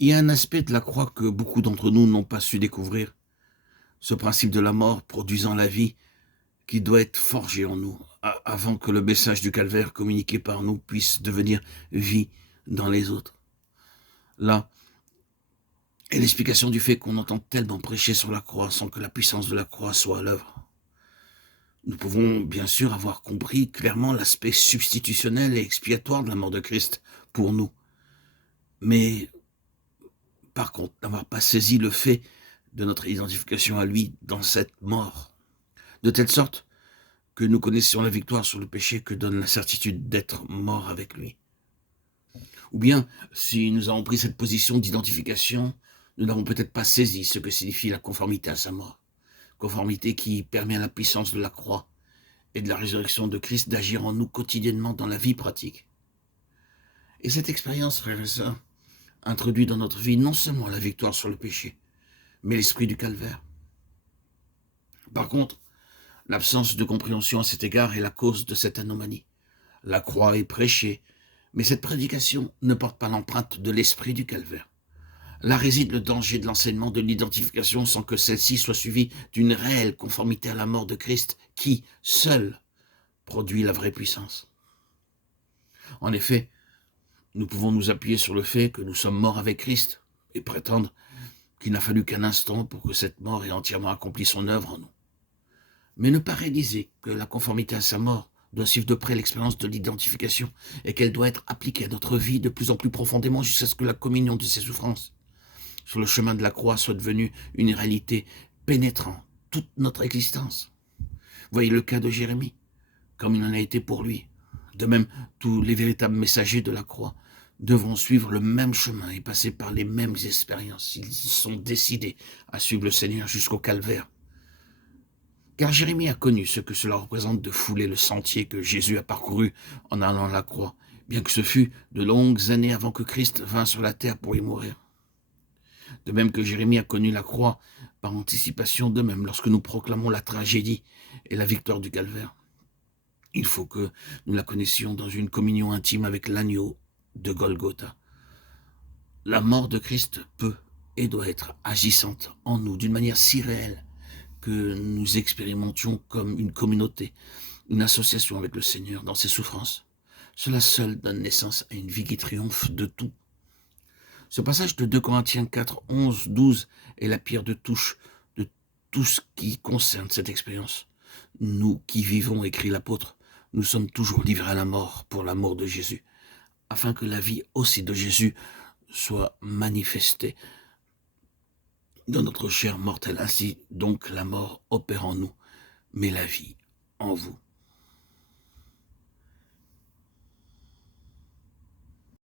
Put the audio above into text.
Il y a un aspect de la croix que beaucoup d'entre nous n'ont pas su découvrir, ce principe de la mort produisant la vie qui doit être forgé en nous, avant que le message du calvaire communiqué par nous puisse devenir vie dans les autres. Là est l'explication du fait qu'on entend tellement prêcher sur la croix sans que la puissance de la croix soit à l'œuvre. Nous pouvons bien sûr avoir compris clairement l'aspect substitutionnel et expiatoire de la mort de Christ pour nous, mais par contre n'avoir pas saisi le fait de notre identification à lui dans cette mort, de telle sorte que nous connaissions la victoire sur le péché que donne la certitude d'être mort avec lui. Ou bien, si nous avons pris cette position d'identification, nous n'avons peut-être pas saisi ce que signifie la conformité à sa mort. Conformité qui permet à la puissance de la croix et de la résurrection de Christ d'agir en nous quotidiennement dans la vie pratique. Et cette expérience, frères et sœurs, introduit dans notre vie non seulement la victoire sur le péché, mais l'esprit du calvaire. Par contre, l'absence de compréhension à cet égard est la cause de cette anomalie. La croix est prêchée, mais cette prédication ne porte pas l'empreinte de l'esprit du calvaire. Là réside le danger de l'enseignement de l'identification sans que celle-ci soit suivie d'une réelle conformité à la mort de Christ qui, seul, produit la vraie puissance. En effet, nous pouvons nous appuyer sur le fait que nous sommes morts avec Christ et prétendre qu'il n'a fallu qu'un instant pour que cette mort ait entièrement accompli son œuvre en nous. Mais ne pas réaliser que la conformité à sa mort doit suivre de près l'expérience de l'identification et qu'elle doit être appliquée à notre vie de plus en plus profondément jusqu'à ce que la communion de ses souffrances sur le chemin de la croix soit devenue une réalité pénétrant toute notre existence. Voyez le cas de Jérémie, comme il en a été pour lui. De même, tous les véritables messagers de la croix devront suivre le même chemin et passer par les mêmes expériences. Ils sont décidés à suivre le Seigneur jusqu'au calvaire. Car Jérémie a connu ce que cela représente de fouler le sentier que Jésus a parcouru en allant à la croix, bien que ce fût de longues années avant que Christ vînt sur la terre pour y mourir. De même que Jérémie a connu la croix par anticipation, de même lorsque nous proclamons la tragédie et la victoire du calvaire. Il faut que nous la connaissions dans une communion intime avec l'agneau de Golgotha. La mort de Christ peut et doit être agissante en nous d'une manière si réelle que nous expérimentions comme une communauté, une association avec le Seigneur dans ses souffrances. Cela seul donne naissance à une vie qui triomphe de tout. Ce passage de 2 Corinthiens 4, 11, 12 est la pierre de touche de tout ce qui concerne cette expérience. Nous qui vivons, écrit l'apôtre, nous sommes toujours livrés à la mort pour l'amour de Jésus, afin que la vie aussi de Jésus soit manifestée dans notre chair mortelle. Ainsi donc la mort opère en nous, mais la vie en vous.